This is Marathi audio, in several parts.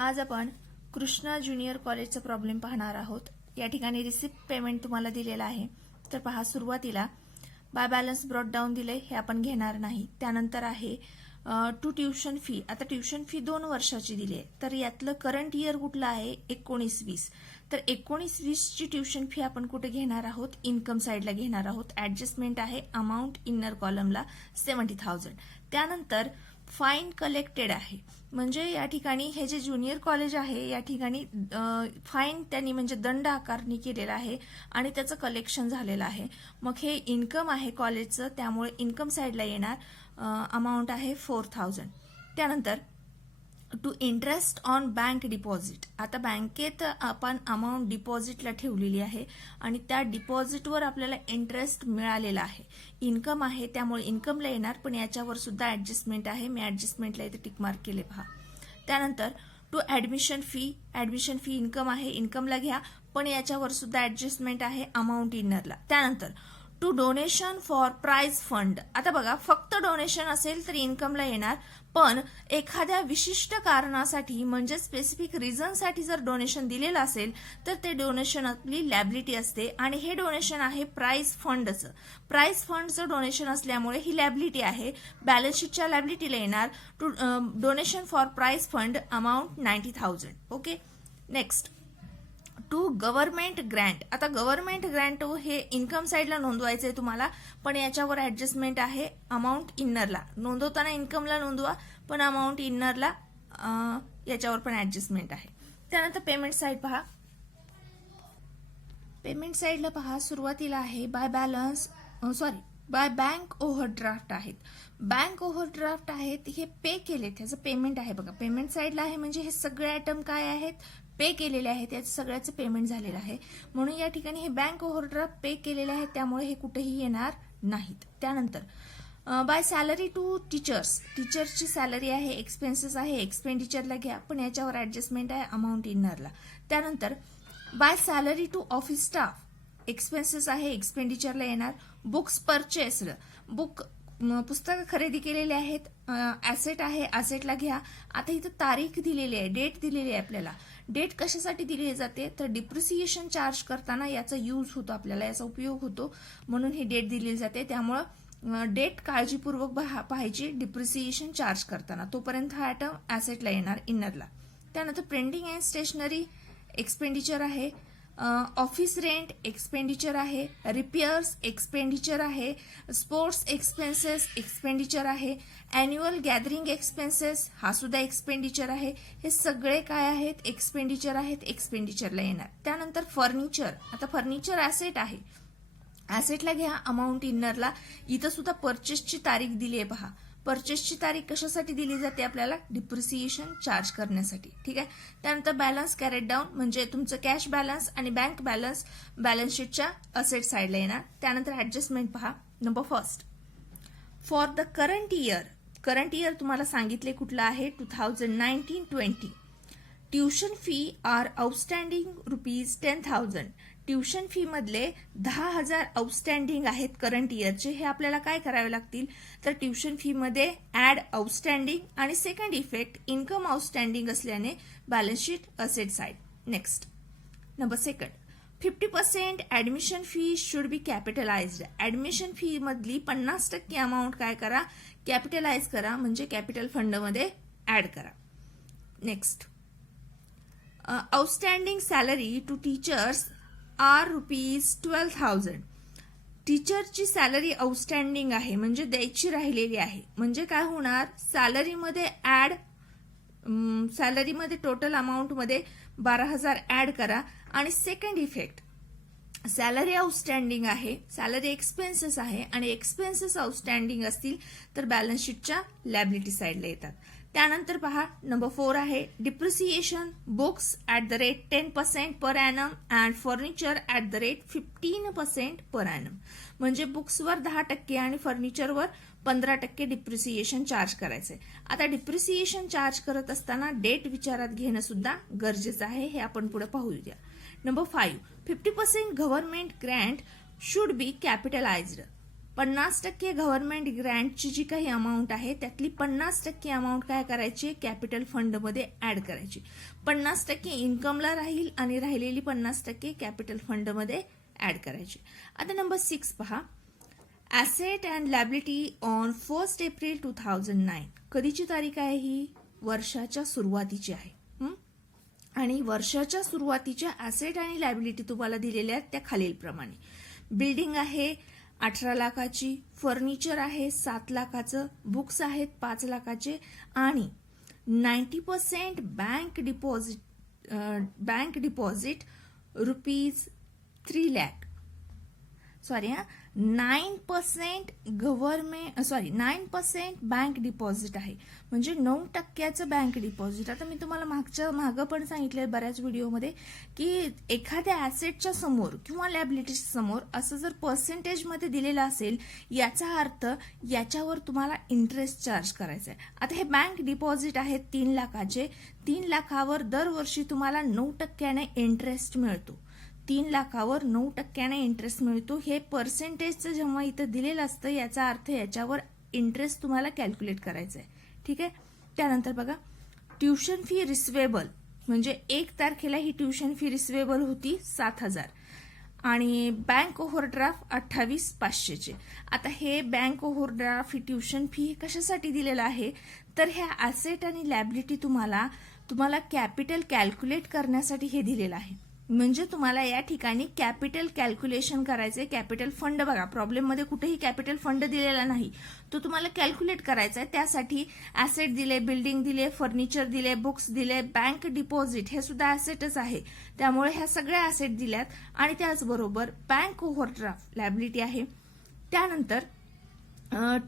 आज आपण कृष्णा ज्युनियर कॉलेजचा प्रॉब्लेम पाहणार आहोत। या ठिकाणी रिसिप्ट पेमेंट तुम्हाला दिलेला आहे। तर पहा, सुरुवातीला बाय बॅलन्स ब्रॉट डाऊन दिले, हे आपण घेणार नाही। त्यानंतर आहे टू ट्युशन फी। आता ट्युशन फी 2 वर्षाची दिली आहे, तर यातलं करंट इयर कुठलं आहे 19-20। तर 19-20 ची ट्युशन फी आपण कुठे घेणार आहोत, इन्कम साइडला घेणार आहोत। ऍडजस्टमेंट आहे अमाउंट इनर कॉलमला 70,000। त्यानंतर फाईन कलेक्टेड आहे, म्हणजे या ठिकाणी हे जे ज्युनियर कॉलेज आहे या ठिकाणी फाईन त्यांनी म्हणजे दंड आकारणी केलेला आहे आणि त्याचं कलेक्शन झालेलं आहे। मग हे इन्कम आहे कॉलेजचं, त्यामुळे इन्कम साइडला येणार अमाउंट आहे 4,000। त्यानंतर to interest on bank deposit. आता बँकेत आपण अमाउंट डिपॉझिटला ठेवलेली आहे आणि त्या डिपॉझिटवर आपल्याला इंटरेस्ट मिळालेला आहे। इन्कम आहे त्यामुळे इन्कमला येणार, पण याच्यावर सुद्धा ऍडजस्टमेंट आहे। मी ऍडजस्टमेंटला इथे टिक मार्क केले पहा। त्यानंतर to admission fee. Admission fee income आहे, इन्कमला घ्या, पण याच्यावर सुद्धा ऍडजस्टमेंट आहे अमाउंट इनरला। त्यानंतर to donation for prize fund. आता बघा, फक्त डोनेशन असेल तर इन्कमला येणार, पण एखाद्या विशिष्ट कारणासाठी म्हणजे स्पेसिफिक रिझनसाठी जर डोनेशन दिलेलं असेल तर ते डोनेशन आपली लॅबिलिटी असते आणि हे डोनेशन आहे प्राइज फंडचं। प्राइज फंडचं डोनेशन असल्यामुळे ही लॅबिलिटी आहे, बॅलन्स शीटच्या लॅबिलिटीला येणार। To donation for prize fund amount 90,000। Okay, next to government grant. आता गव्हर्नमेंट ग्रँट हे इन्कम साइडला नोंदवायचं आहे तुम्हाला, पण याच्यावर ऍडजस्टमेंट आहे अमाउंट इनरला। नोंदवताना इन्कमला नोंदवा, पण अमाउंट इनरला याच्यावर पण ऍडजस्टमेंट आहे। त्यानंतर पेमेंट साइड पहा। पेमेंट साइडला पहा, सुरुवातीला आहे बाय बँक ओव्हरड्राफ्ट आहेत। बँक ओव्हरड्राफ्ट आहेत हे पे केलेत, ह्याचं पेमेंट आहे बघा। पेमेंट साइडला आहे म्हणजे हे सगळे आयटम काय आहेत, पे केलेले आहेत, याचं सगळ्याचं पेमेंट झालेलं आहे। म्हणून या ठिकाणी हे बँक ओव्हरड्राफ्ट पे केलेले आहे, त्यामुळे हे कुठेही येणार नाहीत। त्यानंतर बाय सॅलरी टू टीचर्स। टीचर्सची सॅलरी आहे, एक्सपेन्सेस आहे, एक्सपेंडिचरला घ्या, पण याच्यावर ऍडजस्टमेंट आहे अमाउंट इनरला। त्यानंतर by salary to office staff. Expenses आहे, एक्सपेंडिचरला येणार। Books purchased. पुस्तकं खरेदी केलेली आहेत, ऍसेट आहे, ऍसेटला घ्या। आता इथं तारीख दिलेली आहे, डेट दिलेली आहे आपल्याला। डेट कशासाठी दिली जाते, तर डिप्रिसिएशन चार्ज करताना याचा यूज होतो, आपल्याला याचा उपयोग होतो, म्हणून ही डेट दिली जाते। त्यामुळं डेट काळजीपूर्वक पाहायची डिप्रिसिएशन चार्ज करताना। तोपर्यंत हा आयटम ऍसेटला येणार इनरला। त्यानंतर प्रिंटिंग अँड स्टेशनरी एक्सपेंडिचर आहे, ऑफिस रेंट एक्सपेंडिचर आहे, रिपेअर्स एक्सपेंडिचर आहे, स्पोर्ट्स एक्सपेन्सेस एक्सपेंडिचर आहे, अॅन्युअल गॅदरिंग एक्सपेन्सेस हा सुद्धा एक्सपेंडिचर आहे। हे सगळे काय आहेत, एक्सपेंडिचर आहेत, एक्सपेंडिचरला येणार। त्यानंतर फर्निचर। आता फर्निचर ऍसेट आहे, ऍसेटला घ्या अमाउंट इनरला। इथं सुद्धा परचेसची तारीख दिली आहे पहा। परचेसची तारीख कशासाठी दिली जाते, आपल्याला डिप्रिसिएशन चार्ज करण्यासाठी, ठीक आहे। त्यानंतर बॅलन्स कॅरेट डाऊन म्हणजे तुमचं कॅश बॅलन्स आणि बँक बॅलन्स बॅलन्स शीटच्या असेट साइडला येणार। त्यानंतर ऍडजस्टमेंट पहा। Number first for the current year. Current year तुम्हाला सांगितले कुठलं आहे, 2019-20। Tuition fee are outstanding ₹10,000। Tuition fee मधले 10,000 आउटस्टँडिंग आहेत करंट इयरचे। हे आपल्याला काय करावे लागतील, तर ट्युशन फी मध्ये ऍड आउटस्टँडिंग आणि सेकंड इफेक्ट इन्कम आउटस्टँडिंग असल्याने balance sheet asset side. Next number second 50% admission fee should be capitalized. Admission fee मधली 50% अमाऊंट काय करा, कॅपिटलाइज करा, म्हणजे कॅपिटल फंड मध्ये ऍड करा। Next outstanding salary to teachers are ₹12,000। टीचरची सॅलरी आउटस्टँडिंग आहे म्हणजे द्यायची राहिलेली आहे, म्हणजे काय होणार, सॅलरीमध्ये टोटल अमाऊंट मध्ये 12,000 ऍड करा आणि सेकंड इफेक्ट सॅलरी आउटस्टँडिंग आहे, सॅलरी एक्सपेन्सेस आहे आणि एक्सपेन्सेस आउटस्टँडिंग असतील तर बॅलन्स शीटच्या लॅबिलिटी साइडला येतात। त्यानंतर पहा नंबर 4 आहे depreciation books @ 10% per annum and furniture @ 15% per annum. म्हणजे बुक्सवर 10% आणि फर्निचरवर 15% डिप्रिसिएशन चार्ज करायचंय। आता डिप्रिसिएशन चार्ज करत असताना डेट विचारात घेणं सुद्धा गरजेचं आहे, हे आपण पुढे पाहूया। Number 5 50% government grant should be capitalized. 50% government ग्रँटची जी काही अमाऊंट आहे त्यातली 50% अमाऊंट काय करायची, कॅपिटल फंडमध्ये ऍड करायची. 50% इन्कमला राहील आणि राहिलेली 50% कॅपिटल फंडमध्ये ऍड करायची. आता नंबर 6 पहा, asset and liability on 1 April 2009. कधीची तारीख आहे ही, वर्षाच्या सुरुवातीची आहे. आणि वर्षाच्या सुरुवातीच्या ऍसेट आणि लॅबिलिटी तुम्हाला दिलेल्या आहेत त्या खालीलप्रमाणे. बिल्डिंग आहे 18 लाखाची, फर्निचर आहे 7 लाखाचं, बुक्स आहेत 5 लाखाचे आणि 90% bank deposit rupees 3 lakh. 9% bank deposit आहे, म्हणजे 9% बँक डिपॉझिट. आता मी तुम्हाला मागं पण सांगितलं बऱ्याच व्हिडिओमध्ये की एखाद्या ऍसेटच्या समोर किंवा लॅबिलिटीच्या समोर असं जर पर्सेंटेजमध्ये दिलेलं असेल याचा अर्थ याच्यावर तुम्हाला इंटरेस्ट चार्ज करायचा आहे. आता हे बँक डिपॉझिट आहेत 3 लाखाचे. 3 लाखावर दरवर्षी तुम्हाला 9% इंटरेस्ट मिळतो. 3 लाखावर 9% इंटरेस्ट मिळतो. हे पर्सेंटेजचं जेव्हा इथं दिलेलं असतं याचा अर्थ याच्यावर इंटरेस्ट तुम्हाला कॅल्क्युलेट करायचं आहे. ठीक आहे. त्यानंतर बघा, ट्युशन फी रिसिवेबल म्हणजे 1 तारखेला ही ट्युशन फी रिसिवेबल होती 7,000 आणि बँक ओव्हरड्राफ्ट 28,500चे. आता हे बँक ओव्हरड्राफ्ट ही ट्युशन फी कशासाठी दिलेलं आहे, तर हे ऍसेट आणि लॅबिलिटी तुम्हाला कॅपिटल कॅल्क्युलेट करण्यासाठी हे दिलेलं आहे. म्हणजे तुम्हाला या ठिकाणी कॅपिटल कॅल्क्युलेशन करायचंय. कॅपिटल फंड बघा, प्रॉब्लेममध्ये कुठेही कॅपिटल फंड दिलेला नाही, तो तुम्हाला कॅल्क्युलेट करायचा आहे. त्यासाठी ऍसेट दिले, बिल्डिंग दिले, फर्निचर दिले, बुक्स दिले, बँक डिपॉझिट हे सुद्धा ऍसेटच आहे, त्यामुळे ह्या सगळ्या ऍसेट दिल्यात. आणि त्याचबरोबर बँक ओव्हरड्राफ्ट लॅबिलिटी आहे. त्यानंतर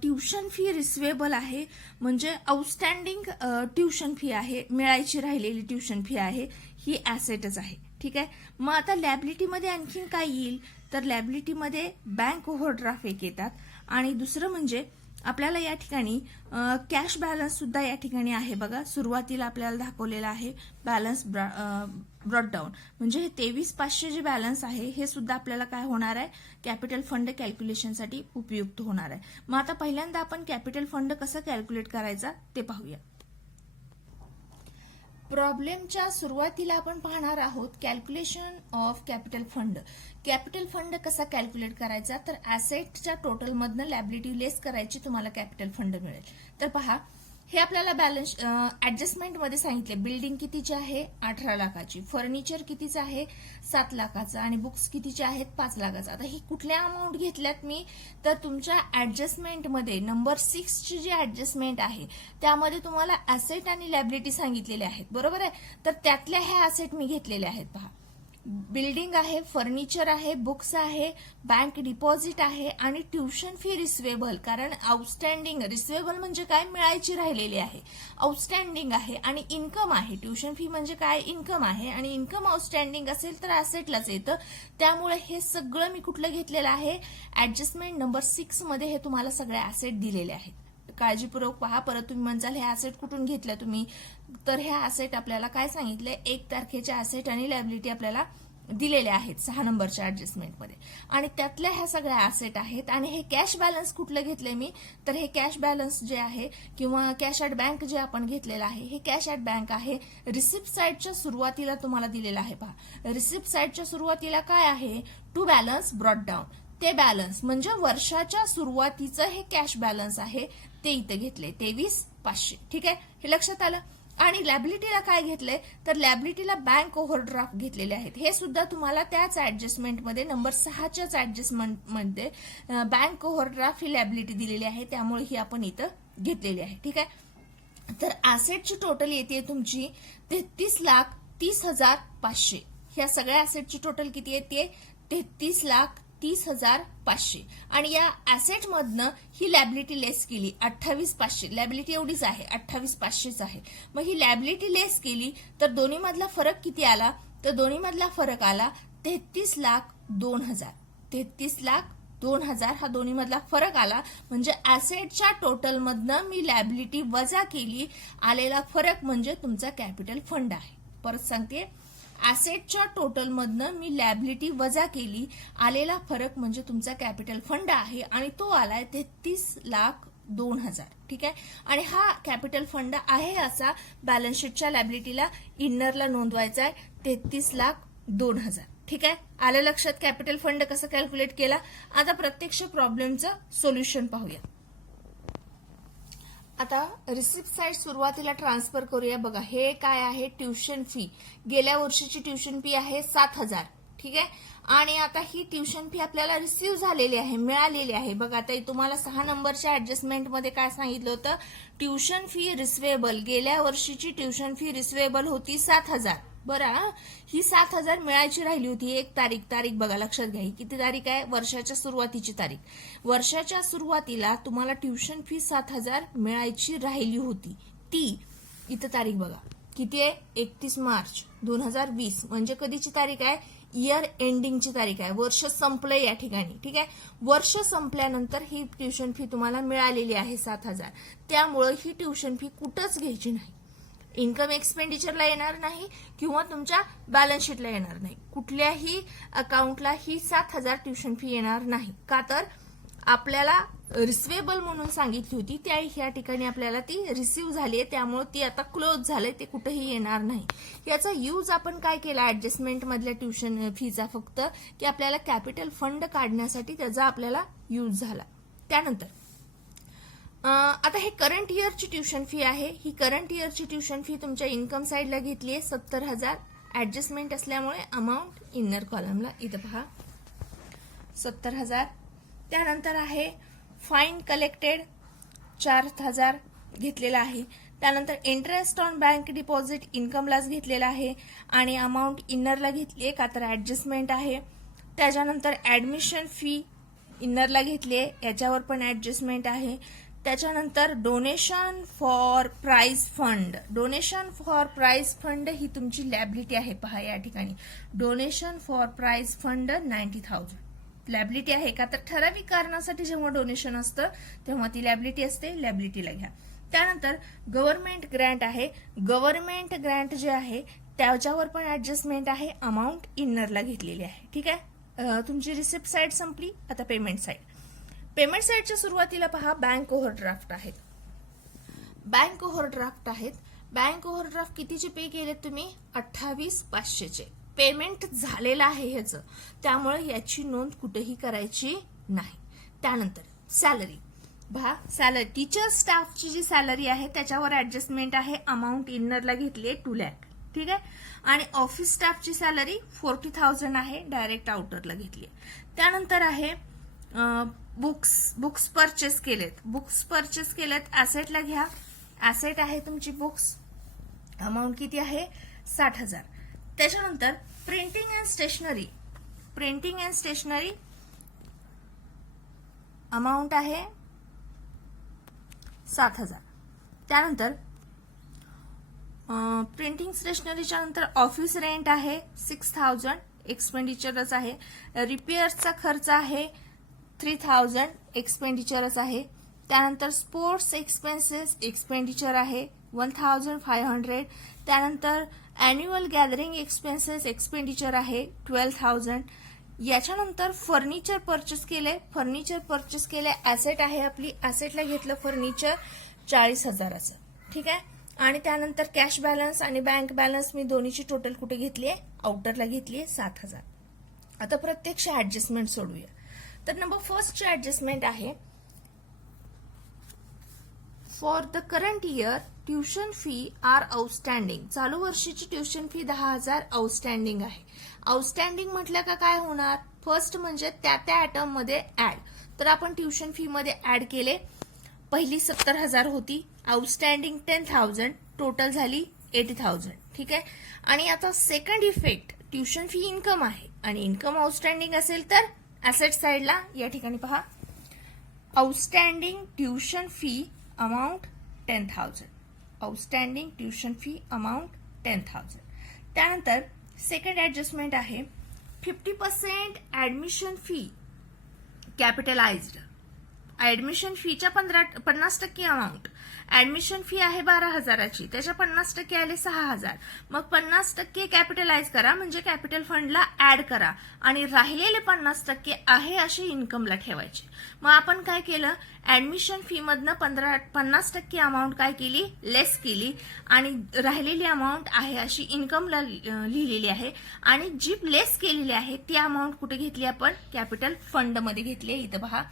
ट्युशन फी रिसिवेबल आहे, म्हणजे आउटस्टँडिंग ट्युशन फी आहे, मिळायची राहिलेली ट्युशन फी आहे, ही ऍसेटच आहे. ठीक आहे. मग आता लॅबिलिटीमध्ये आणखीन काय येईल, तर लॅबिलिटीमध्ये बँक ओव्हरड्राफ्ट एक येतात आणि दुसरं म्हणजे आपल्याला या ठिकाणी कॅश बॅलन्स सुद्धा या ठिकाणी आहे. बघा, सुरुवातीला आपल्याला दाखवलेला आहे बॅलन्स ब्रॉट डाऊन, म्हणजे हे 23,500 जे बॅलन्स आहे हे सुद्धा आपल्याला काय होणार आहे, कॅपिटल फंड कॅल्क्युलेशनसाठी उपयुक्त होणार आहे. मग आता पहिल्यांदा आपण कॅपिटल फंड कसं कॅल्क्युलेट करायचा ते पाहूया. प्रॉब्लेमच्या सुरुवातीला आपण पाहणार आहोत calculation of capital fund. Capital fund कसा कॅल्क्युलेट करायचा, तर ऍसेटच्या टोटलमधनं लॅबिलिटी लेस करायची, तुम्हाला कॅपिटल फंड मिळेल. तर पहा, हे आपल्याला बॅलन्स ऍडजस्टमेंटमध्ये सांगितले. बिल्डिंग कितीची आहे, 18 लाखाची, फर्निचर कितीचं आहे, 7 लाखाचं आणि बुक्स कितीचे आहेत, 5 लाखाचं. आता ही कुठल्या अमाऊंट घेतल्यात मी, तर तुमच्या ऍडजस्टमेंटमध्ये नंबर 6 ची जी ऍडजस्टमेंट आहे त्यामध्ये तुम्हाला ऍसेट आणि लॅबिलिटी सांगितलेले आहेत, बरोबर आहे. तर त्यातल्या ह्या ऍसेट मी घेतलेल्या आहेत. पहा, बिल्डिंग आहे, फर्निचर आहे, बुक्स आहे, बँक डिपॉझिट आहे आणि ट्युशन फी रिसिवेबल. कारण आउटस्टँडिंग, रिसिवेबल म्हणजे काय, मिळायची राहिलेली आहे, आउटस्टँडिंग आहे आणि इन्कम आहे. ट्युशन फी म्हणजे काय, इन्कम आहे आणि इन्कम आउटस्टँडिंग असेल तर ऍसेटलाच येतं. त्यामुळे हे सगळं मी कुठलं घेतलेलं आहे, ऍडजस्टमेंट नंबर 6 मध्ये हे तुम्हाला सगळे ऍसेट दिलेले आहेत. काळजीपूर्वक पहा. परत तुम्ही म्हणसाल हे ऍसेट कुठून घेतलं तुम्ही, तर हे ऍसेट आपल्याला काय सांगितलंय, 1 तारखेच्या ऍसेट आणि लॅबिलिटी आपल्याला दिलेल्या आहेत 6 नंबरच्या ऍडजस्टमेंटमध्ये आणि त्यातल्या ह्या सगळ्या ऍसेट आहेत. आणि हे कॅश बॅलन्स कुठलं घेतलंय मी, तर हे कॅश बॅलन्स जे आहे किंवा कॅश ॲट बँक जे आपण घेतलेलं आहे हे कॅश ॲट बँक आहे. रिसिप्ट साईडच्या सुरुवातीला तुम्हाला दिलेलं आहे. पहा, रिसिप्ट साईडच्या सुरुवातीला काय आहे, टू बॅलन्स ब्रॉट डाऊन. ते बॅलन्स म्हणजे वर्षाच्या सुरुवातीचं हे कॅश बॅलन्स आहे ते इथं घेतले 23,500. ठीक आहे, हे लक्षात आलं. आणि लॅबिलिटीला काय घेतलंय, तर लॅबिलिटीला बँक ओव्हरड्राफ्ट घेतलेले आहेत. हे सुद्धा तुम्हाला त्याच ऍडजस्टमेंटमध्ये नंबर 6च्याच ऍडजस्टमेंटमध्ये बँक ओव्हरड्राफ्ट ही लॅबिलिटी दिलेली आहे, त्यामुळे ही आपण इथं घेतलेली आहे. ठीक आहे. तर ऍसेटची टोटल येते तुमची 33,30,500. ह्या सगळ्या ऍसेटची टोटल किती येते, 33,30,500. आणि या ऍसेट मधनं ही लॅबिलिटी लेस केली 28,500. लॅबिलिटी एवढीच आहे, 28,500च आहे. मग ही लॅबिलिटी लेस केली तर दोन्ही मधला फरक किती आला, तर दोन्ही मधला फरक आला 33,02,000. 33,02,000 हा दोन्ही मधला फरक आला. म्हणजे ऍसेटच्या टोटल मधनं मी लॅबिलिटी वजा केली, आलेला फरक म्हणजे तुमचा कॅपिटल फंड आहे. परत सांगते, ऍसेटच्या टोटलमधनं मी लॅबिलिटी वजा केली, आलेला फरक म्हणजे तुमचा कॅपिटल फंड आहे आणि तो आलाय 33,02,000. ठीक आहे. आणि हा कॅपिटल फंड आहे असा बॅलन्स शीटच्या लॅबिलिटीला इनरला नोंदवायचा आहे 33,02,000. ठीक आहे. आलं लक्षात कॅपिटल फंड कसं कॅल्क्युलेट केला. आता प्रत्यक्ष प्रॉब्लेमचं सोल्युशन पाहूया. आता रिसिप्ट साइड सुरुवातीला ट्रान्सफर करूया. बघा हे काय आहे, ट्युशन फी. गेल्या वर्षीची ट्युशन फी आहे 7,000. ठीक आहे. आणि आता ही ट्युशन फी आपल्याला रिसीव्ह झालेली आहे, मिळालेली आहे. बघा आता तुम्हाला 6 नंबरच्या ऍडजस्टमेंटमध्ये काय सांगितलं होतं, ट्युशन फी रिसिवेबल. गेल्या वर्षीची ट्युशन फी रिसिवेबल होती 7,000. बरं, ही 7,000 मिळायची राहिली होती. 1 तारीख बघा लक्षात घ्या. किती तारीख आहे, वर्षाच्या सुरुवातीची तारीख. वर्षाच्या सुरुवातीला तुम्हाला ट्युशन फी 7,000 मिळायची राहिली होती. ती इथं तारीख बघा किती आहे, 31 मार्च 2020. म्हणजे कधीची तारीख आहे, इयर एंडिंगची तारीख आहे. वर्ष संपलंय या ठिकाणी. ठीक आहे. वर्ष संपल्यानंतर ही ट्युशन फी तुम्हाला मिळालेली आहे 7,000. त्यामुळे ही ट्युशन फी कुठंच घ्यायची नाही. इन्कम एक्सपेंडिचरला येणार नाही किंवा तुमच्या बॅलन्स शीटला येणार नाही. कुठल्याही अकाउंटला ही 7,000 ट्युशन फी येणार नाही. का तर आपल्याला रिसिवेबल म्हणून सांगितली होती, त्या ह्या ठिकाणी आपल्याला ती रिसीव्ह झाली आहे. त्यामुळे ती आता क्लोज झालंय, ते कुठेही येणार नाही. याचा यूज आपण काय केला ऍडजस्टमेंट मधल्या ट्युशन फीचा, फक्त की आपल्याला कॅपिटल फंड काढण्यासाठी त्याचा आपल्याला यूज झाला. त्यानंतर आता हे करंट इयरची ट्युशन फी आहे. ही करंट इयरची ट्युशन फी तुमच्या इन्कम साइडला घेतली आहे 70,000. ऍडजस्टमेंट असल्यामुळे अमाऊंट इनर कॉलमला इथं पहा 70,000. त्यानंतर आहे फाईन कलेक्टेड 4,000 घेतलेला आहे. त्यानंतर इंटरेस्ट ऑन बँक डिपॉझिट इन्कमलाच घेतलेला आहे आणि अमाऊंट इनरला घेतली आहे का तर ऍडजस्टमेंट आहे. त्याच्यानंतर ऍडमिशन फी इनरला घेतली आहे, याच्यावर पण ऍडजस्टमेंट आहे. त्याच्यानंतर donation for prize fund. Donation for prize fund ही तुमची लॅबिलिटी आहे. पहा या ठिकाणी donation for prize fund 90,000 liability आहे. का तर ठराविक कारणासाठी जेव्हा डोनेशन असतं तेव्हा ती लॅबिलिटी असते, लॅबिलिटीला घ्या. त्यानंतर गव्हर्नमेंट ग्रँट आहे. गव्हर्नमेंट ग्रँट जे आहे त्याच्यावर पण ऍडजस्टमेंट आहे, अमाऊंट इनरला घेतलेली आहे. ठीक आहे. तुमची रिसिप्ट साइड संपली. आता पेमेंट साइड. पेमेंट साइडच्या सुरुवातीला पहा बँक ओव्हरड्राफ्ट आहेत. बँक ओव्हरड्राफ्ट आहेत. बँक ओव्हरड्राफ्ट कितीचे पे केलेत तुम्ही, 28,500चे पेमेंट झालेलं आहे ह्याचं. त्यामुळे याची नोंद कुठेही करायची नाही. त्यानंतर सॅलरी. पहा सॅलरी, टीचर स्टाफची जी सॅलरी आहे त्याच्यावर ऍडजस्टमेंट आहे, अमाऊंट इनरला घेतली आहे 2 लाख. ठीक आहे. आणि ऑफिस स्टाफची सॅलरी 40,000 आहे, डायरेक्ट आउटरला घेतली आहे. त्यानंतर आहे बुक्स परचेस केलेत. बुक्स परचेस केलेत ऍसेटला घ्या. ऍसेट आहे तुमची बुक्स, अमाऊंट किती आहे 60,000. त्याच्यानंतर printing and stationery. Printing and stationery amount आहे 7,000. त्यानंतर प्रिंटिंग स्टेशनरीच्या नंतर ऑफिस रेंट आहे 6,000, एक्सपेंडिचरच आहे. रिपेअर्सचा खर्च आहे 3,000, एक्सपेंडिचरच आहे. त्यानंतर स्पोर्ट्स एक्सपेन्सेस एक्सपेंडिचर आहे 1,500. त्यानंतर अॅन्युअल गॅदरिंग एक्सपेन्सेस एक्सपेंडिचर आहे 12,000. याच्यानंतर फर्निचर परचेस केले. फर्निचर परचेस केले ऍसेट आहे आपली, ऍसेटला घेतलं फर्निचर 40,000चं. ठीक आहे. आणि त्यानंतर कॅश बॅलन्स आणि बँक बॅलन्स मी दोन्हीची टोटल कुठे घेतली आहे, आउटरला घेतली आहे 7,000. आता प्रत्यक्ष ऍडजस्टमेंट सोडूया. तर नंबर फर्स्टची ऍडजस्टमेंट आहे for the current year tuition fee are outstanding. चालू वर्षीची ट्युशन फी 10,000 आउटस्टँडिंग आहे. आउटस्टँडिंग म्हटलं का काय होणार, फर्स्ट म्हणजे त्या आयटम मध्ये ऍड. तर आपण ट्युशन फी मध्ये ऍड केले. पहिली 70,000 होती, आउटस्टँडिंग 10,000, टोटल झाली 80,000. ठीक आहे. आणि आता second effect, tuition fee income आहे आणि इन्कम आउटस्टँडिंग असेल तर ऍसेट साइडला या ठिकाणी पहा outstanding tuition fee amount 10,000. Outstanding tuition fee amount 10,000. त्यानंतर सेकंड ऍडजस्टमेंट आहे 50% ऍडमिशन फी कॅपिटलाइज्ड. ऍडमिशन फीच्या 50% अमाऊंट ऍडमिशन फी आहे 12,000ची, त्याच्या 50% आले 6,000. मग 50% कॅपिटलाइज करा म्हणजे कॅपिटल फंडला ऍड करा आणि राहिलेले 50% आहे असे इन्कमला ठेवायचे. मग आपण काय केलं, ऍडमिशन फी मधनं 50% अमाऊंट काय केली, लेस केली आणि राहिलेली अमाऊंट आहे अशी इन्कमला लिहिलेली आहे आणि जी लेस केलेली आहे ती अमाऊंट कुठे घेतली आपण, कॅपिटल फंड मध्ये घेतली. इथं पहा,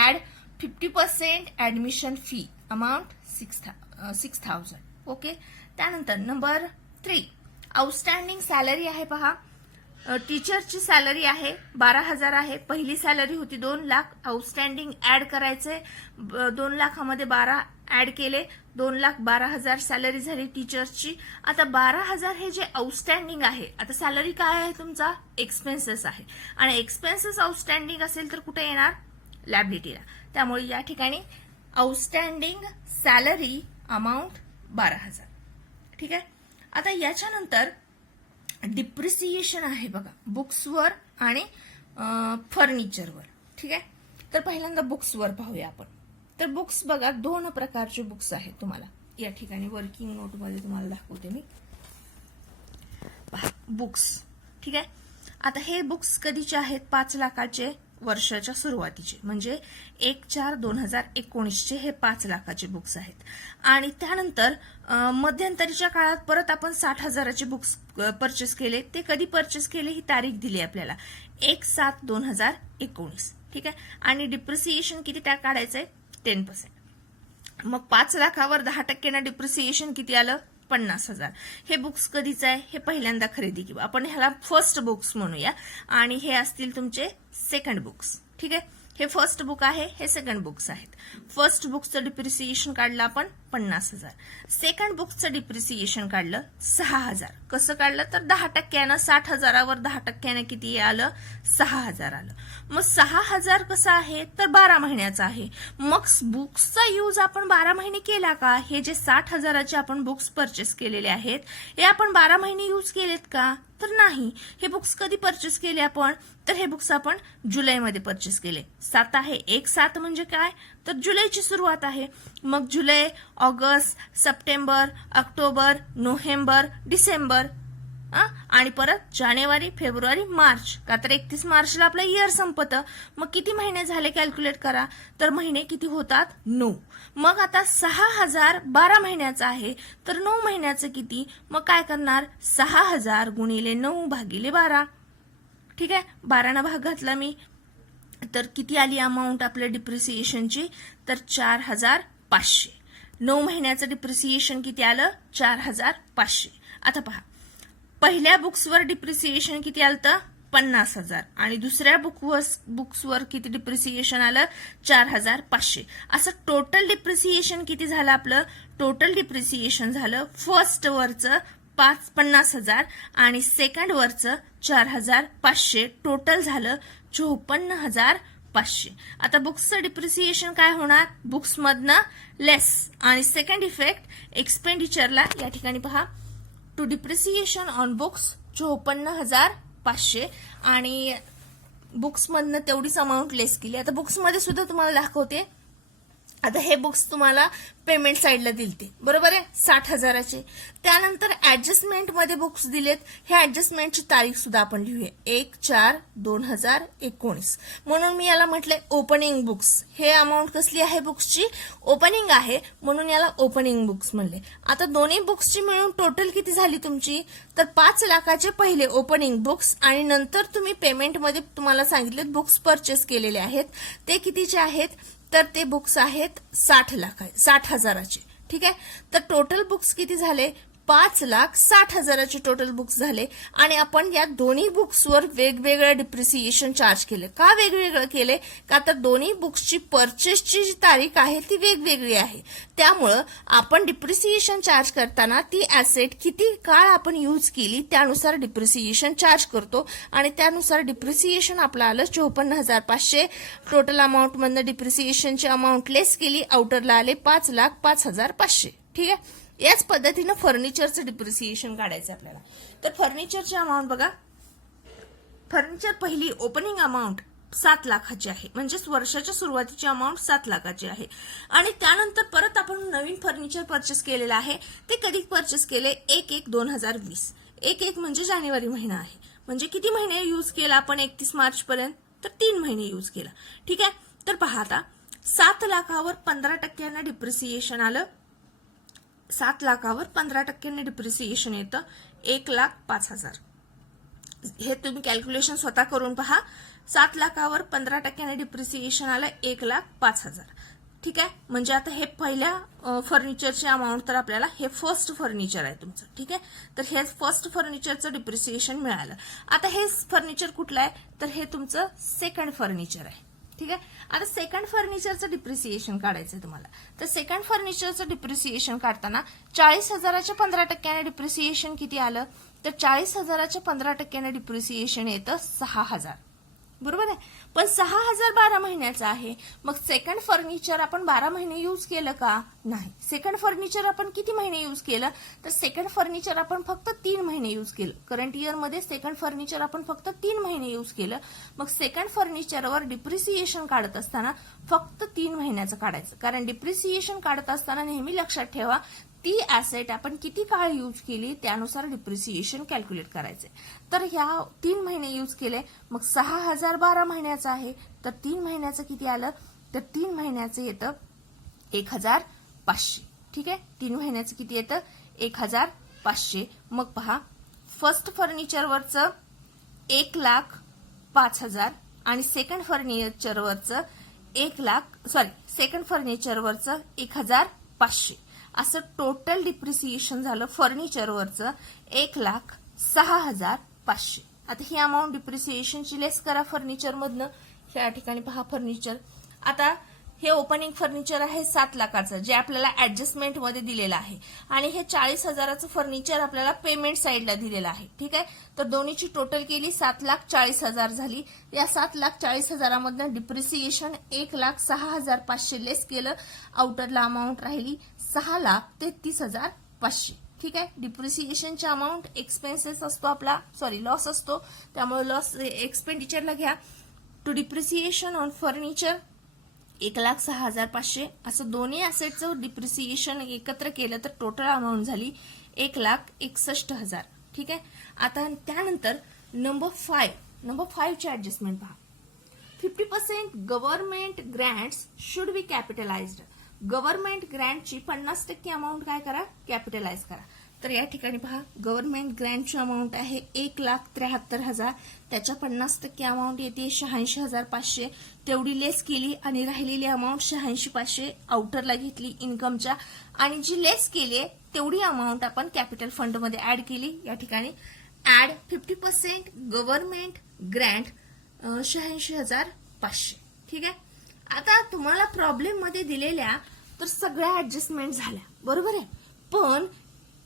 add 50% admission fee amount 6,000. Okay. त्यानंतर नंबर 3, आउटस्टँडिंग सॅलरी आहे. पहा, टीचरची सॅलरी आहे 12,000 आहे. पहिली सॅलरी होती 2 लाख, आउटस्टँडिंग ऍड करायचे. 2 लाखामध्ये 12 ऍड केले, 2,12,000 सॅलरी झाली टीचरची. आता 12,000 हे जे आउटस्टँडिंग आहे, आता सॅलरी काय आहे तुमचा, एक्सपेन्सेस आहे आणि एक्सपेन्सेस आउटस्टँडिंग असेल तर कुठे येणार, लायबिलिटीला. त्यामुळे या ठिकाणी आउटस्टँडिंग सॅलरी अमाऊंट 12,000. ठीक आहे. आता याच्यानंतर डिप्रिसिएशन आहे बघा, बुक्सवर आणि फर्निचरवर. ठीक आहे. तर पहिल्यांदा बुक्सवर पाहूया आपण. तर बुक्स बघा, 2 प्रकारचे बुक्स आहेत. तुम्हाला या ठिकाणी वर्किंग नोटमध्ये तुम्हाला दाखवते मी. बुक्स. ठीक आहे. आता हे बुक्स कधीचे आहेत, 5 लाखाचे वर्षाच्या सुरुवातीचे, म्हणजे 1/4/2019 हे 5 लाखाचे बुक्स आहेत. आणि त्यानंतर मध्यंतरीच्या काळात परत आपण 60,000चे बुक्स परचेस केले. ते कधी परचेस केले ही तारीख दिली आपल्याला, 1/7/2019. ठीक आहे. आणि डिप्रिसिएशन किती त्या काढायचंय, 10%. मग 5 लाखावर 10% डिप्रिसिएशन किती आलं, 50,000. हे बुक्स कधीच आहे, हे पहिल्यांदा खरेदी किंवा आपण ह्याला फर्स्ट बुक्स म्हणूया आणि हे असतील तुमचे सेकंड बुक्स. ठीक आहे. हे फर्स्ट बुक आहे, हे सेकंड बुक्स आहेत. फर्स्ट बुकचं डिप्रिसिएशन काढलं आपण 50,000. सेकंड बुकचं डिप्रिसिएशन काढलं 6,000. कसं काढलं तर 10%, 60,000वर 10% किती आलं, 6,000 आलं. मग 6,000 कसं आहे तर 12 महिन्याचा आहे. मग बुक्सचा यूज आपण 12 महिने केला का, हे जे 60,000चे आपण बुक्स परचेस केलेले आहेत हे आपण 12 महिने यूज केलेत का, तर नाही. हे बुक्स कधी परचेस केले आपण, तर हे बुक्स आपण जुलैमध्ये परचेस केले. 7 आहे, 1/7 म्हणजे काय तर जुलैची सुरुवात आहे. मग July, August, September, October, November, December आणि परत जानेवारी, फेब्रुवारी, मार्च, का तर 31 मार्चला आपलं इयर संपतं. मग किती महिने झाले कॅल्क्युलेट करा, तर महिने किती होतात, 9. मग आता 6,000 12 महिन्याचा आहे तर 9 महिन्याचं किती, मग काय करणार, 6,000 गुणिले 9/12. ठीक आहे. 12 भाग घातला मी तर किती आली अमाऊंट आपल्या डिप्रिसिएशनची, तर 4,500. 9 महिन्याचं डिप्रिसिएशन किती आलं, 4,500. आता पहा, पहिल्या बुक्सवर डिप्रिसिएशन किती आलं तर 50,000 आणि दुसऱ्या बुक्सवर किती डिप्रिसिएशन आलं, 4,500. असं टोटल डिप्रिसिएशन किती झालं आपलं, टोटल डिप्रिसिएशन झालं फर्स्ट वरचं 50,000 आणि सेकंड वरचं 4,500. टोटल झालं 54,500. आता बुक्सचं डिप्रिसिएशन काय होणार, बुक्स मधनं लेस आणि सेकंड इफेक्ट एक्सपेंडिचरला. या ठिकाणी पहा, टू डिप्रिसिएशन ऑन बुक्स 54,500 आणि बुक्स मधनं तेवढीच अमाऊंट लेस केली. आता बुक्स मध्ये सुद्धा तुम्हाला दाखवते. आता हे बुक्स तुम्हाला पेमेंट साईडला दिलते, बरोबर आहे, 60,000चे. त्यानंतर ऍडजस्टमेंट मध्ये बुक्स दिलेत. हे ऍडजस्टमेंटची तारीख सुद्धा आपण लिहूया, 1/4/2019. म्हणून मी याला म्हटलंय ओपनिंग बुक्स. हे अमाऊंट कसली आहे, बुक्सची ओपनिंग आहे म्हणून याला ओपनिंग बुक्स म्हणले. आता दोन्ही बुक्सची मिळून टोटल किती झाली तुमची, तर 5 लाखाचे पहिले ओपनिंग बुक्स आणि नंतर तुम्ही पेमेंटमध्ये तुम्हाला सांगितले बुक्स परचेस केलेले आहेत ते कितीचे आहेत, तर ते बुक्स आहेत 60,000चे. ठीक आहे. तर टोटल बुक्स किती झाले, 5,60,000चे टोटल बुक्स झाले आणि आपण या दोन्ही बुक्सवर वेगवेगळं डिप्रिसिएशन चार्ज केले. का वेगवेगळं केले, का तर दोन्ही बुक्सची परचेसची जी तारीख आहे ती वेगवेगळी आहे. त्यामुळं आपण डिप्रिसिएशन चार्ज करताना ती ऍसेट किती काळ आपण यूज केली त्यानुसार डिप्रिसिएशन चार्ज करतो आणि त्यानुसार डिप्रिसिएशन आपलं आलं 54,500. टोटल अमाऊंट मधनं डिप्रिसिएशनची अमाऊंट लेस केली, आउटरला आले 5,05,500. ठीक आहे. याच पद्धतीनं फर्निचरचं डिप्रिसिएशन काढायचं आपल्याला. तर फर्निचरची अमाऊंट बघा, फर्निचर पहिली ओपनिंग अमाऊंट 7 लाखाची आहे, म्हणजेच वर्षाच्या सुरुवातीची अमाऊंट 7 लाखाची आहे. आणि त्यानंतर परत आपण नवीन फर्निचर परचेस केलेलं आहे. ते कधी परचेस केले? 1/1/2020. 1/1 म्हणजे जानेवारी महिना आहे. म्हणजे किती महिने यूज केला आपण 31 मार्च पर्यंत? तर 3 महिने यूज केला. ठीक आहे. तर पहा आता 7 लाखावर 15% डिप्रिसिएशन आलं. 7 लाखावर 15% डिप्रिसिएशन येतं 1,05,000. हे तुम्ही कॅल्क्युलेशन स्वतः करून पहा. 7 लाखावर 15% डिप्रिसिएशन आलं 1,05,000. ठीक आहे. म्हणजे आता हे पहिल्या फर्निचरची अमाऊंट, तर आपल्याला हे फर्स्ट फर्निचर आहे तुमचं. ठीक आहे. तर हे फर्स्ट फर्निचरचं डिप्रिसिएशन मिळालं. आता हे फर्निचर कुठलं आहे? तर हे तुमचं सेकंड फर्निचर आहे. ठीक आहे. आता सेकंड फर्निचरचं डिप्रिसिएशन काढायचं तुम्हाला. तर सेकंड फर्निचरचं डिप्रिसिएशन काढताना 40,000च्या 15% डिप्रिसिएशन किती आलं? तर 40,000च्या 15% डिप्रिसिएशन येतं 6,000. बरोबर आहे. पण 6,000 12 महिन्याचं आहे. मग सेकंड फर्निचर आपण 12 महिने यूज केलं का? नाही. सेकंड फर्निचर आपण किती महिने यूज केलं? तर सेकंड फर्निचर आपण फक्त 3 महिने यूज केलं. करंट इयरमध्ये सेकंड फर्निचर आपण फक्त 3 महिने यूज केलं. मग सेकंड फर्निचरवर डिप्रिसिएशन काढत असताना फक्त 3 महिन्याचं काढायचं. कारण डिप्रिसिएशन काढत असताना नेहमी लक्षात ठेवा, ती ऍसेट आपण किती काळ यूज केली त्यानुसार डिप्रिसिएशन कॅल्क्युलेट करायचे. तर ह्या 3 महिने यूज केले. मग 6,000 12 महिन्याचं आहे. तर 3 महिन्याचं किती आलं? तर 3 महिन्याचं येतं 1,500. ठीक आहे. 3 महिन्याचं किती येतं? 1,500. मग पहा, फर्स्ट फर्निचरवरचं 1,05,000 आणि सेकंड फर्निचरवरचं सेकंड फर्निचरवरचं 1,500. असं टोटल डिप्रिसिएशन झालं फर्निचरवरचं 1,06,500. आता ही अमाऊंट डिप्रिसिएशनची लेस करा फर्निचरमधनं. या ठिकाणी पहा फर्निचर. आता हे ओपनिंग फर्निचर आहे 7 लाखाचं, जे आपल्याला ऍडजस्टमेंटमध्ये दिलेलं आहे. आणि हे 40,000चं फर्निचर आपल्याला पेमेंट साईडला दिलेलं आहे. ठीक आहे. तर दोन्हीची टोटल केली 7,40,000 झाली. या 7,40,000मधनं डिप्रिसिएशन 1,06,500 लेस केलं. आउटरला अमाऊंट राहिली 6,33,500. ठीक आहे. डिप्रिसिएशनची अमाऊंट एक्सपेन्सेस असतो आपला, लॉस असतो, त्यामुळे लॉस एक्सपेंडिचरला घ्या. To depreciation on furniture 1,06,500. असं दोन्ही ऍसेटचं डिप्रिसिएशन एकत्र केलं तर टोटल अमाऊंट झाली 1,61,000. ठीक आहे. आता त्यानंतर नंबर 5 ची ऍडजस्टमेंट पहा. 50% government grants should be capitalized. Government ग्रँटची 50% अमाऊंट काय करा? कॅपिटलाइज करा. तर या ठिकाणी पहा, गव्हर्नमेंट ग्रँटची अमाऊंट आहे 1,73,000. त्याच्या 50% अमाऊंट येते 86,500. तेवढी लेस केली आणि राहिलेली अमाऊंट 86,500 आउटरला घेतली इन्कमच्या. आणि जी लेस केली आहे तेवढी अमाऊंट आपण कॅपिटल फंडमध्ये ऍड केली. या ठिकाणी ऍड 50% गव्हर्नमेंट ग्रँट 86,500. ठीक आहे. आता तुम्हाला प्रॉब्लेम मध्ये दिलेल्या तर सगळ्या ऍडजस्टमेंट झाल्या, बरोबर आहे. पण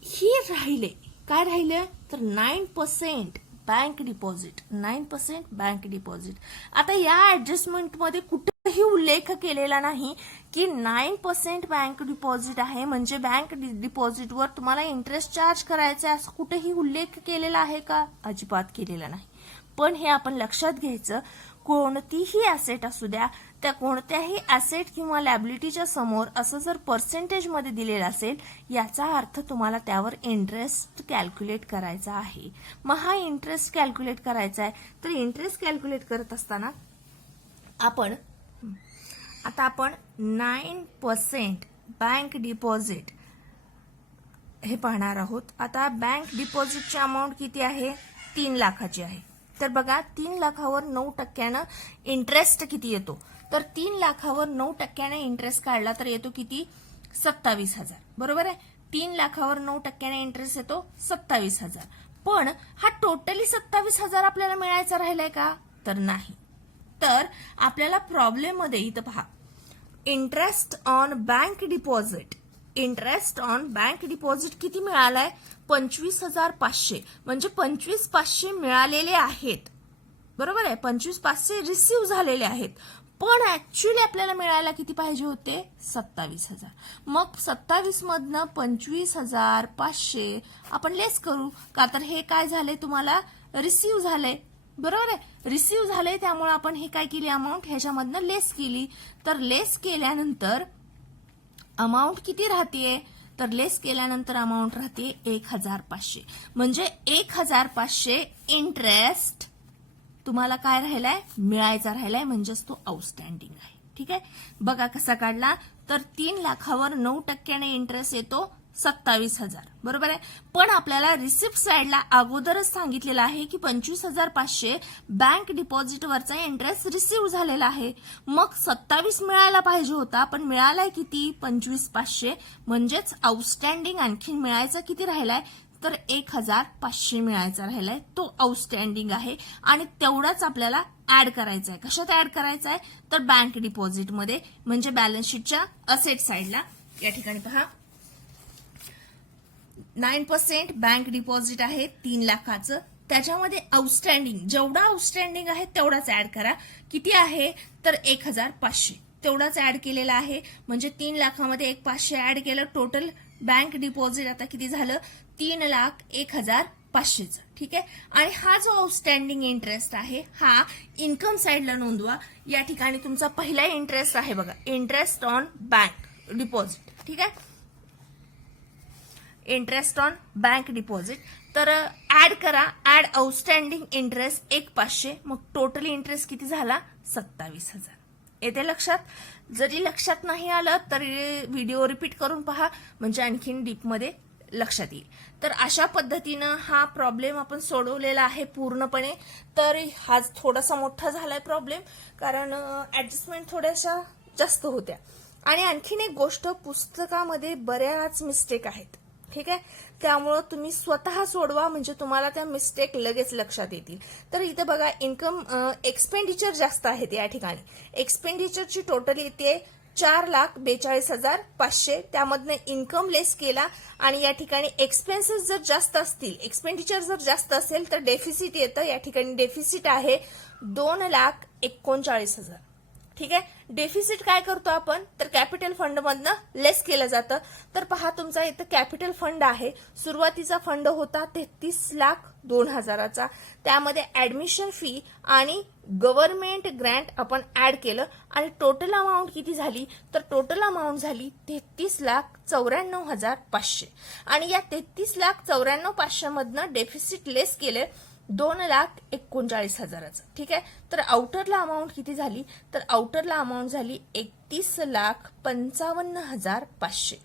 ही राहिले, काय राहिलं? तर 9% बँक डिपॉझिट. 9% bank deposit. आता या ऍडजस्टमेंटमध्ये कुठेही उल्लेख केलेला नाही की 9% बँक डिपॉझिट आहे म्हणजे बँक डिपॉझिटवर तुम्हाला इंटरेस्ट चार्ज करायचा आहे, असं कुठेही उल्लेख केलेला आहे का? अजिबात केलेला नाही. पण हे आपण लक्षात घ्यायचं, कोणतीही ऍसेट असू द्या, त्या कोणत्याही ऍसेट किंवा लॅबिलिटीच्या समोर असं जर पर्सेंटेजमध्ये दिलेलं असेल, याचा अर्थ तुम्हाला त्यावर इंटरेस्ट कॅल्क्युलेट करायचा आहे. मग हा इंटरेस्ट कॅल्क्युलेट करायचा आहे. तर इंटरेस्ट कॅल्क्युलेट करत असताना आपण 9% बँक डिपॉझिट हे पाहणार आहोत. आता बँक डिपॉझिटची अमाऊंट किती आहे? 3 लाखाची आहे. तर बघा, 3 लाखावर 9% इंटरेस्ट किती येतो? तर 3 लाखावर 9% इंटरेस्ट काढला तर येतो किती? 27,000. बरोबर आहे. 3 लाखावर 9% इंटरेस्ट येतो 27,000. पण हा टोटली 27,000 आपल्याला मिळायचा राहिलाय का? तर नाही. तर आपल्याला प्रॉब्लेम मध्ये इथं पहा, interest on bank deposit. Interest on bank deposit किती मिळालाय? 25,500. म्हणजे 25,500 मिळालेले आहेत. बरोबर आहे. 25,500 रिसीव्ह झालेले आहेत. पण ऍक्च्युअली आपल्याला मिळायला किती पाहिजे होते? 27,000. मग 27 मधनं 25,500 आपण लेस करू का? तर हे काय झाले? तुम्हाला रिसीव्ह झाले. बरोबर आहे, रिसिव्ह झालंय त्यामुळे आपण हे काय केली, अमाऊंट ह्याच्यामधनं लेस केली. तर लेस केल्यानंतर अमाऊंट किती राहतेय, तर लेस केल्यानंतर अमाऊंट राहते 1500. म्हणजे 1500 इंटरेस्ट तुम्हाला काय राहिलाय, मिळायचा राहिलाय, म्हणजेच तो आउटस्टँडिंग आहे. ठीक आहे, बघा कसा काढला, तर 3 लाखावर 9% इंटरेस्ट येतो 27,000. बरोबर आहे. पण आपल्याला रिसिप्ट साइडला अगोदरच सांगितलेलं आहे की 25,500 बँक डिपॉझिटवरचा इंटरेस्ट रिसिव्ह झालेला आहे. मग 27 मिळायला पाहिजे होता, पण मिळालाय किती, 25,500. म्हणजेच आउटस्टँडिंग आणखीन मिळायचा किती राहिलाय, तर 1,500 मिळायचा राहिलाय, तो आउटस्टँडिंग आहे. आणि तेवढाच आपल्याला ऍड करायचा आहे. कशात ऍड करायचा आहे, तर बँक डिपॉझिटमध्ये, म्हणजे बॅलन्स शीटच्या असेट साइडला. या ठिकाणी पहा 9% बँक डिपॉझिट आहे 3 लाखाचं, त्याच्यामध्ये आउटस्टँडिंग, जेवढा आउटस्टँडिंग आहे तेवढाच ऍड करा. किती आहे, तर 1,500 तेवढाच ऍड केलेला आहे. म्हणजे 3 लाखामध्ये 1,500 ऍड केलं, टोटल बँक डिपॉझिट आता किती झालं, 3,01,500. ठीक आहे, आणि हा जो आउटस्टँडिंग इंटरेस्ट आहे हा इन्कम साइडला नोंदवा. या ठिकाणी तुमचा पहिला इंटरेस्ट आहे बघा, इंटरेस्ट ऑन बँक डिपॉझिट. ठीक आहे, इंटरेस्ट ऑन बँक डिपॉझिट. तर ऍड करा, ऍड आउटस्टँडिंग इंटरेस्ट 1,500, मग टोटल इंटरेस्ट किती झाला, 27,000. येते लक्षात. जरी लक्षात नाही आलं तरी व्हिडिओ रिपीट करून पहा, म्हणजे आणखीन डीपमध्ये लक्षात येईल. तर अशा पद्धतीनं हा प्रॉब्लेम आपण सोडवलेला आहे पूर्णपणे. तर हा थोडासा मोठा झालाय प्रॉब्लेम, कारण ऍडजस्टमेंट थोड्याशा जास्त होत्या. आणि आणखीन एक गोष्ट, पुस्तकामध्ये बऱ्याच मिस्टेक आहेत. ठीक आहे, त्यामुळं तुम्ही स्वतः सोडवा, म्हणजे तुम्हाला त्या मिस्टेक लगेच लक्षात येतील. तर इथं बघा, इन्कम एक्सपेंडिचर जास्त आहेत या ठिकाणी. एक्सपेंडिचरची टोटल येते 4,42,500, त्यामधनं इन्कम लेस केला. आणि या ठिकाणी एक्सपेन्सेस जर जास्त असतील, एक्सपेंडिचर जर जास्त असेल तर डेफिसिट येतं. या ठिकाणी डेफिसिट आहे 2,39,000. ठीक आहे, डेफिसिट काय करतो आपण, तर कॅपिटल फंड मधनं लेस केलं जातं. तर पहा, तुमचा इथं कॅपिटल फंड आहे, सुरुवातीचा फंड होता 33,02,000चा, त्यामध्ये ऍडमिशन फी आणि गव्हर्नमेंट ग्रँट आपण ऍड केलं, आणि टोटल अमाऊंट किती झाली, तर टोटल अमाऊंट झाली 33,94,500. आणि या 33,94,500 मधनं डेफिसिट लेस केले 2,39,000चं. ठीक आहे, तर आउटरला अमाऊंट किती झाली, तर आउटरला अमाऊंट झाली 31,55,500.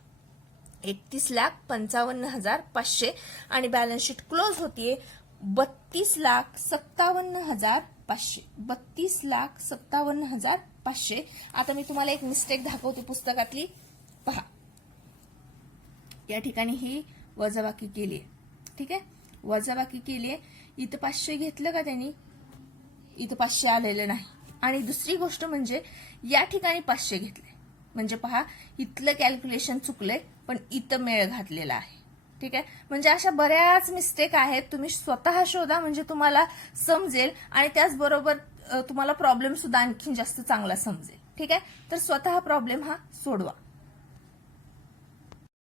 31,55,500. आणि बॅलन्स शीट क्लोज होतीये 32,57,500. 32,57,500. आता मी तुम्हाला एक मिस्टेक दाखवते पुस्तकातली, पहा. या ठिकाणी ही वजाबाकी केली आहे. ठीक आहे, वजाबाकी केली आहे. इथं 500 घेतलं का त्यांनी, इथं 500 आलेलं नाही. आणि दुसरी गोष्ट म्हणजे या ठिकाणी 500 घेतले, म्हणजे पहा इथलं कॅल्क्युलेशन चुकलंय, पण इथं मेळ घातलेला आहे. ठीक आहे, म्हणजे अशा बऱ्याच मिस्टेक आहेत. तुम्ही स्वतः शोधा, म्हणजे तुम्हाला समजेल, आणि त्याचबरोबर तुम्हाला प्रॉब्लेम सुद्धा आणखी जास्त चांगला समजेल. ठीक आहे, तर स्वतः प्रॉब्लेम हा सोडवा.